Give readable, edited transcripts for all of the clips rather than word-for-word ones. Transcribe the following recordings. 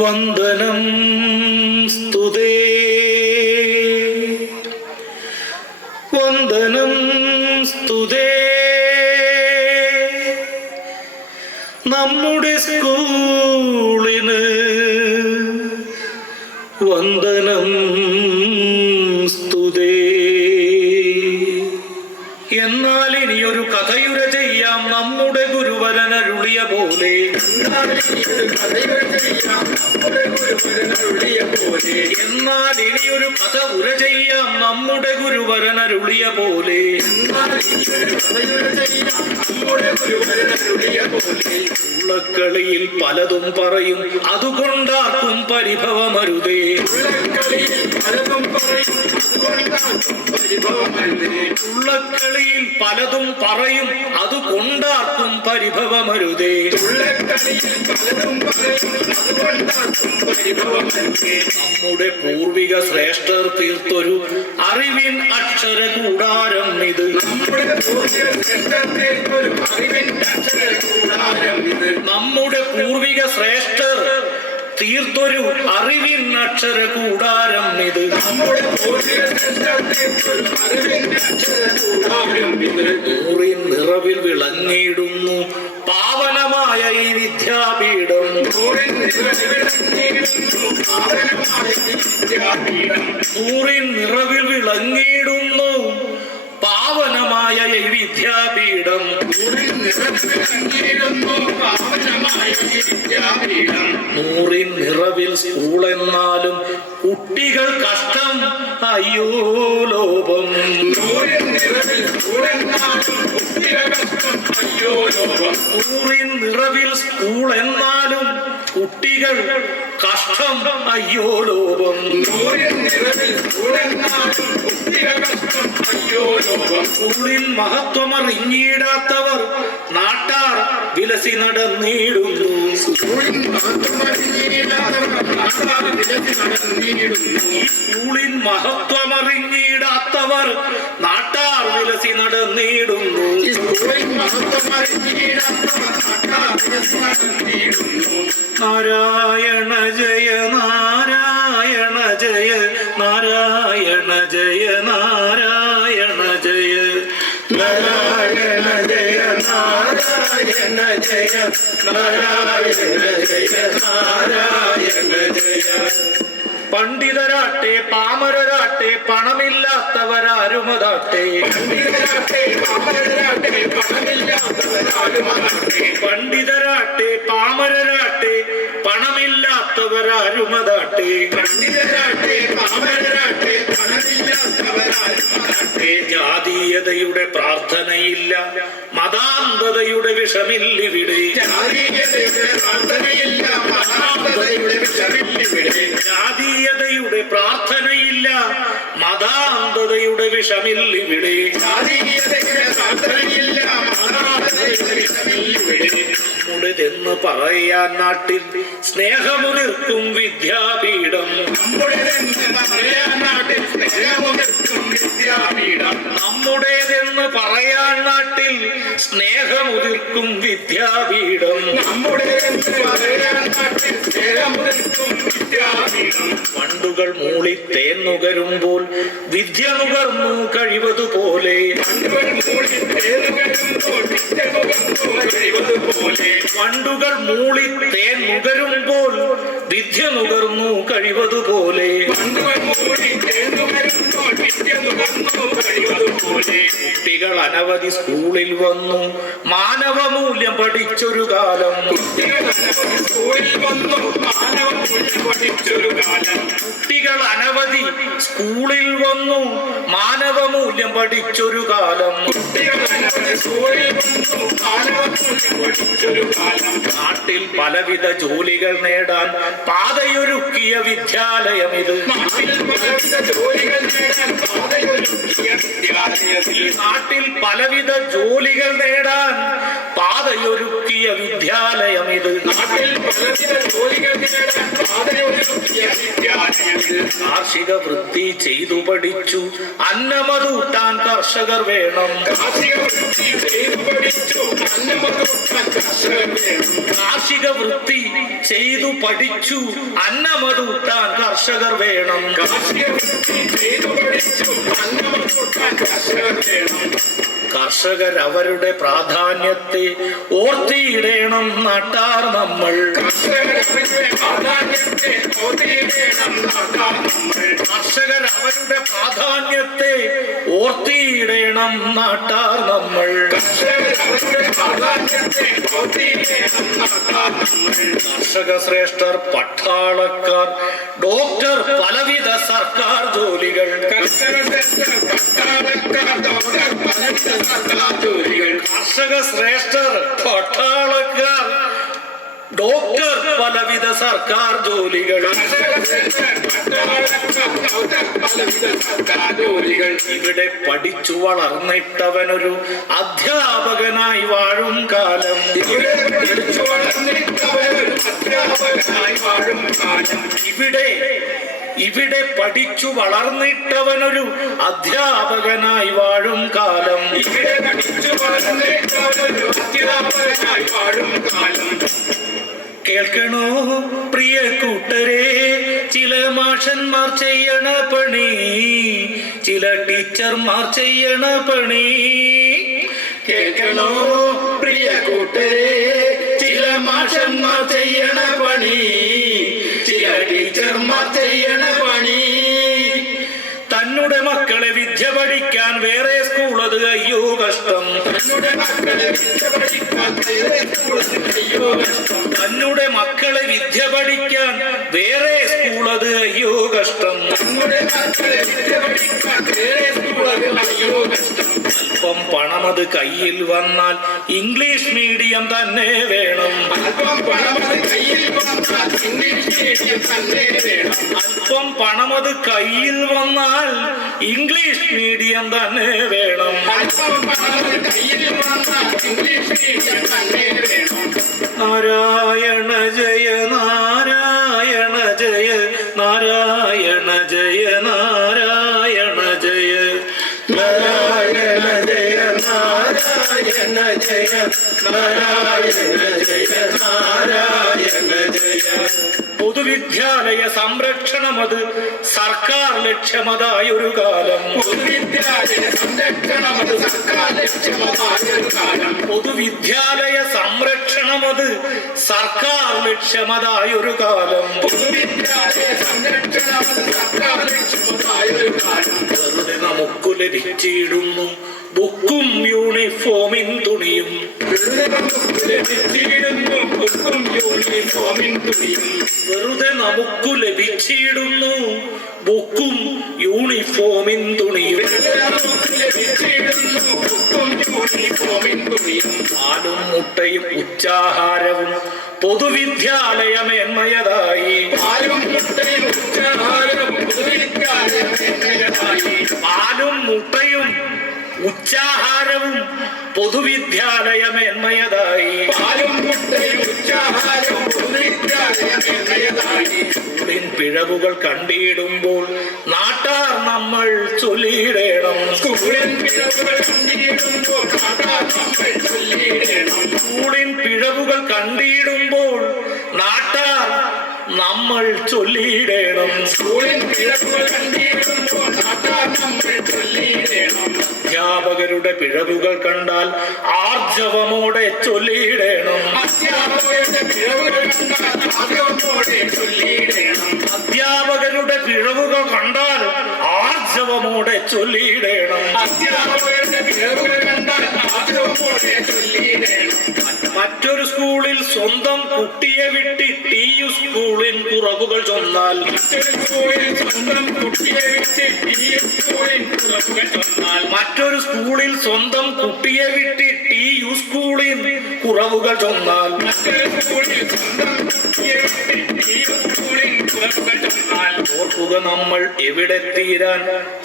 വന്ദനം സ്തുതേ വന്ദനം സ്തുതേ നമ്മുടെ സ്കൂളിന് വന്ദനം സ്തുതേ. എന്നാൽ ഇനിയൊരു കഥയുര ചെയ്യാം നമ്മുടെ ഗുരുവരനരുളിയ പോലെ. എന്നാൽ ഇനിയൊരു കഥ ഉര ചെയ്യാം നമ്മുടെ ഗുരുവരനരുളിയ പോലെ. ഉള്ളക്കളിയിൽ പലതും പറയും അതുകൊണ്ടാക്കും പരിഭവമരുതേ. ഉള്ളക്കളിയിൽ പലതും പറയും അതുകൊണ്ടാക്കും പരിഭവമരുതേ. നമ്മുടെ പൂർവിക ശ്രേഷ്ഠർ തീർത്തൊരു അറിവിൻ അക്ഷര കൂടാരം ഇത്. നമ്മുടെ പൂർവിക ശ്രേഷ്ഠർ തീർത്തൊരു അറിവിൻ അക്ഷര കൂടാരം ഇത്. നൂറിൻ നിറവിൽ വിളങ്ങിയിടുന്നു പാവനമായ ഈ വിദ്യാപീഠം. നൂറിൻ നിറവിൽ വിളങ്ങിയിടുന്നു പാവനമായ ഈ വിദ്യാപീഠം. നൂറിൻ നിറവിൽ സ്കൂൾ എന്നാലും കുട്ടികൾ കഷ്ടം അയ്യോ ലോപം. നൂറിൻ നിറവിൽ സ്കൂൾ എന്നാലും കുട്ടികൾ കഷ്ടം അയ്യോ ലോപം. സ്കൂളിൽ മഹത്വമറിഞ്ഞിടാത്തവർ നാട്ടാർ വിലസി നടന്നിടുന്നു. ഈ സ്കൂളിൻ മഹത്വമറിഞ്ഞിടാത്തവർ നാട്ടാർ വിലസി നടന്നിടുന്നു. നാരായണ ജയ നാരായണ ജയ നാരായണ ജയ നാരായണ ജയ നാരായണ ജയ നാരായണ ജയ നാരായണ ജയ നാരായണ ജയ. പണ്ഡിതരാട്ടെ പാമരരാട്ടെ പണമില്ലാത്തവരാരുമതാട്ടെ. പണ്ഡിതരാട്ടെ പാമരരാട്ടെ പണമില്ലാത്തവരാരുമതാട്ടെ. ജാതീയതയുടെ പ്രാർത്ഥനയില്ല മതാന്തതയുടെ വിഷമില്ലിവിടെ. ജാതീയതയുടെ പ്രാർത്ഥനയില്ല മതാന്തതയുടെ വിഷമില്ലിവിടെ. നമ്മുടെതെന്ന് പറയാൻ നാട്ടിൽ സ്നേഹമുതിർക്കും വിദ്യാപീഠം. നമ്മുടേതെന്ന് പറയാൻ നാട്ടിൽ സ്നേഹമുതിർക്കും വിദ്യാപീഠം. വണ്ടുകൾ മൂളി തേന്നുകരുമ്പോൾ വിദ്യ നുകർന്നു കഴിവതുപോലെ. വണ്ടുകൾ മൂളി തേൻ നുകരുമ്പോൾ വിദ്യ നുകർന്നു കഴിവതുപോലെ. കുട്ടികൾ അനവധി സ്കൂളിൽ വന്നു മാനവമൂല്യം പഠിച്ചൊരു കാലം. കുട്ടികൾ അനവധി സ്കൂളിൽ വന്നു മാനവമൂല്യം പഠിച്ചൊരു കാലം. നാട്ടിൽ പലവിധ ജോലികൾ നേടാൻ പാതയൊരുക്കിയ വിദ്യാലയമിത്. നാട്ടിൽ പലവിധ ജോലികൾ നേടാൻ പാതയൊരുക്കിയ വിദ്യാലയമിത്. കാർഷിക വൃത്തി ചെയ്തു പഠിച്ചു അന്നമതൂട്ടാൻ കർഷകർ വേണം. കാർഷിക വൃത്തി ചെയ്തു പഠിച്ചു അന്നമതൂട്ടാൻ കർഷകർ വേണം. കാർഷിക വൃത്തി ചെയ്തു പഠിച്ചു അന്നമതൂട്ടാൻ കർഷകർ വേണം. കർഷകർ അവരുടെ പ്രാധാന്യത്തെ ഓർത്തിയിടേണം നാട്ടാർ നമ്മൾ. കർഷകർ അവരുടെ പ്രാധാന്യത്തെ ഓർത്തിയിടേണം നാട്ടാർ നമ്മൾ. കർഷകർ അവരുടെ പ്രാധാന്യത്തെ ഓർത്തിയിടേണം നാട്ടാർ നമ്മൾ. കർഷകർ അവരുടെ പ്രാധാന്യത്തെ ഓർത്തിയിടേണം നാട്ടാർ നമ്മൾ. കർഷക ശ്രേഷ്ഠർ പട്ടാളക്കാർ ഡോക്ടർ പലവിധ സർക്കാർ ജോലികൾ. കർഷക ശ്രേഷ്ഠർ പട്ടാളക്കാർ ഡോക്ടർ പലവിധ സർക്കാർ ജോലികൾ. കർഷക ശ്രേഷ്ഠർ പട്ടാളക്കാർ ഡോക്ടർ പലവിധ സർക്കാർ ജോലികൾ. ഇവിടെ പഠിച്ചു വളർന്നിട്ടവനൊരു അധ്യാപകനായി വാഴും കാലം. ഇവിടെ പഠിച്ചു വളർന്നിട്ടവനൊരു അധ്യാപകനായി വാഴും കാലം. കേൾക്കണോ പ്രിയ കൂട്ടരെ, ചില മാഷന്മാർ ചെയ്യണ പണി, ചില ടീച്ചർമാർ ചെയ്യണ പണി. കേൾക്കണോ പ്രിയ കൂട്ടരെ, ചില മാഷന്മാർ ചെയ്യണ പണി, ചില ടീച്ചർമാർ ചെയ്യണ പണി. തന്നുടെ മക്കളെ വിദ്യ പഠിക്കാൻ വേറെ സ്കൂളത് അയ്യോ കഷ്ടം. തന്നുടെ മക്കളെ വിദ്യ പഠിക്കാൻ വേറെ സ്കൂളത് അയ്യോ കഷ്ടം. തന്നുടെ മക്കളെ വിദ്യ പഠിക്കാൻ വേറെ സ്കൂളത് അയ്യോ കഷ്ടം. തന്നുടെ മക്കളെ വിദ്യ പഠിക്കാൻ വേറെ സ്കൂളത് അയ്യോ കഷ്ടം. അല്പം പണമത് കയ്യിൽ വന്നാൽ ഇംഗ്ലീഷ് മീഡിയം തന്നെ വേണം. അല്പം പണമത് കയ്യിൽ വന്നാൽ ഇംഗ്ലീഷ് മീഡിയം തന്നെ വേണം. അല്പം പണമത് കയ്യിൽ വന്നാൽ ഇംഗ്ലീഷ് മീഡിയം തന്നെ വേണം. അല്പം പണമത് കയ്യിൽ വന്നാൽ ഇംഗ്ലീഷ് മീഡിയം തന്നെ വേണം. നാരായണ ജയ നാരായണ ജയ നാരായണ ജയ നാരായണ ജയ നാരായണ ജയ നാരായണ ജയ നാരായണ ജയ നാരായണ ജയ. പൊതുവിദ്യാലയ സംരക്ഷണമത് സർക്കാർ ലക്ഷ്യമതായൊരു കാലം. പൊതുവിദ്യാലയ സംരക്ഷണമത് സർക്കാർ ലക്ഷ്യമതായൊരു കാലം. പൊതുവിദ്യാലയ സംരക്ഷണമത് സർക്കാർ ലക്ഷ്യമതായൊരു കാലം. പൊതുവിദ്യാലയ സംരക്ഷണമത് സർക്കാർ ലക്ഷ്യമതായൊരു കാലം. വെറുതെ നമുക്ക് ലഭിച്ചിടുന്നു ബുക്കും യൂണിഫോമിൻ തുണിയും. വെറുതെ നമുക്ക് ലഭിച്ചിടുന്നു ബുക്കും യൂണിഫോമിൻ തുണിയും. വെറുതെ നമുക്ക് ലഭിച്ചിടുന്നു ബുക്കും യൂണിഫോമിൻ തുണിയും. പാലും മുട്ടയും ഉച്ചാഹാരവും പൊതുവിദ്യാലയമേന്മയതായി. പാലും മുട്ടയും ഉച്ചാഹാരവും പാലും മുട്ടയും ഉച്ചാഹാരവും പൊതുവിദ്യാലയമേന്മയതായി. പാലും മുട്ടയും ഉച്ചാഹാരവും പൊതുവിദ്യാലയമേന്മയതായി. സ്കൂളിൻ പിഴവുകൾ കണ്ടിടുമ്പോൾ നാട്ടാർ നമ്മൾ ചൊല്ലിയിടേണം. സ്കൂളിൻ പിഴവുകൾ കണ്ടിടുമ്പോൾ നാട്ടാർ നമ്മൾ ചൊല്ലിയിടേണം. സ്കൂളിൻ പിഴവുകൾ കണ്ടിടുമ്പോൾ നാട്ടാർ നമ്മൾ ചൊല്ലിയിടേണം. സ്കൂളിൻ പിഴവുകൾ കണ്ടിടുമ്പോൾ നാട്ടാർ നമ്മൾ ചൊല്ലിയിടേണം. അധ്യാപകരുടെ പിഴവുകൾ കണ്ടാൽ ആർജവമോടെ ചൊല്ലിയിടേണം. അധ്യാപകരുടെ പിഴവുകൾ കണ്ടാൽ ആർജവമോടെ ചൊല്ലിയിടേണം. അധ്യാപകരുടെ പിഴവുകൾ കണ്ടാൽ ആർജവമോടെ ചൊല്ലിയിടേണം. അധ്യാപകരുടെ പിഴവുകൾ കണ്ടാൽ ആർജവമോടെ ചൊല്ലിയിടേണം. മറ്റൊരു സ്കൂളിൽ സ്വന്തം കുട്ടിയെ വിട്ട് TU സ്കൂളിൻ കുറവുകൾ ചൊന്നാൽ, മറ്റൊരു സ്കൂളിൽ സ്വന്തം കുട്ടിയെ വിട്ട് TU സ്കൂളിൻ കുറവുകൾ ചൊന്നാൽ, മറ്റൊരു സ്കൂളിൽ സ്വന്തം കുട്ടിയെ വിട്ട് TU സ്കൂളിൻ കുറവുകൾ ചൊന്നാൽ, മറ്റൊരു സ്കൂളിൽ സ്വന്തം കുട്ടിയെ വിട്ട് TU സ്കൂളിൻ കുറവുകൾ ചൊന്നാൽ, ഓർക്കുക നമ്മൾ എവിടെ തീരാൻ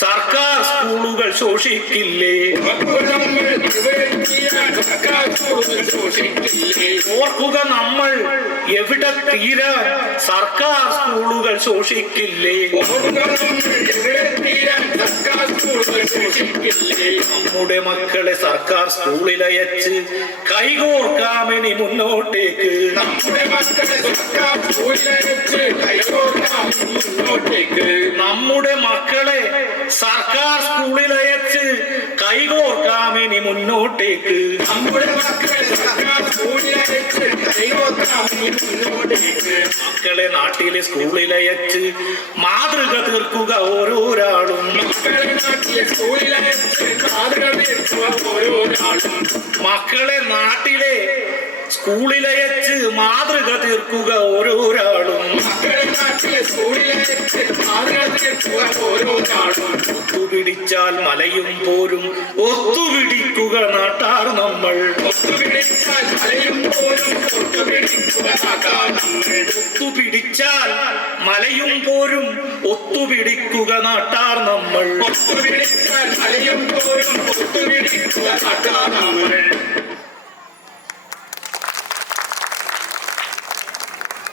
സർക്കാർ സ്കൂളുകൾ ശോഷിക്കില്ലേ. അപ്പോൾ നമ്മൾ ഇവിടെ ചെയ്യാൻ സർക്കാർ സ്കൂളുകൾ ശോഷിക്കില്ലേ. ഓർക്കുക നമ്മൾ എവിടെ തീരാൻ സർക്കാർ സ്കൂളുകൾ ശോഷിക്കില്ലേ. നമ്മുടെ മക്കളെ സർക്കാർ സ്കൂളിലയച്ച് കൈകോർക്കാമിനി മുന്നോട്ടേക്ക്. നമ്മുടെ മക്കളെ സർക്കാർ സ്കൂളിലയച്ച് മുന്നോട്ടേക്ക്. നമ്മുടെ മക്കളെ സർക്കാർ സ്കൂളിലയച്ച് കൈകോർക്കാമിനി മുന്നോട്ടേക്ക്. നമ്മുടെ മക്കളെ സർക്കാർ സ്കൂളിലയച്ച് കൈകോർക്കാമിനി മുന്നോട്ടേക്ക്. മക്കളെ നാട്ടിലെ സ്കൂളിലയച്ച് മാതൃക തീർക്കുക ഓരോരാളും. മക്കളെ നാട്ടിലെ സ്കൂളിലയച്ച് മാതൃക തീർക്കുക ഓരോരാളും. മക്കളെ നാട്ടിലെ സ്കൂളിലയച്ച് മാതൃക തീർക്കുക ഓരോരാളും. മക്കളെ നാട്ടിലെ സ്കൂളിലയച്ച് മാതൃക തീർക്കുക ഓരോരാളും. ഒത്തുപിടിച്ചാൽ മലയും പോരും ഒത്തുപിടിക്കുക നാട്ടാർ നമ്മൾ. ഒത്തുപിടിച്ചാൽ മലയും പോരും ഒത്തുപിടിക്കുക നാട്ടാർ നമ്മൾ. ഒത്തുപിടിച്ചാൽ മലയും പോരും ഒത്തുപിടിക്കുക നാട്ടാർ നമ്മൾ. ഒത്തുപിടിച്ചാൽ മലയും പോരും ഒത്തുപിടിക്കുക നാട്ടാർ നമ്മൾ.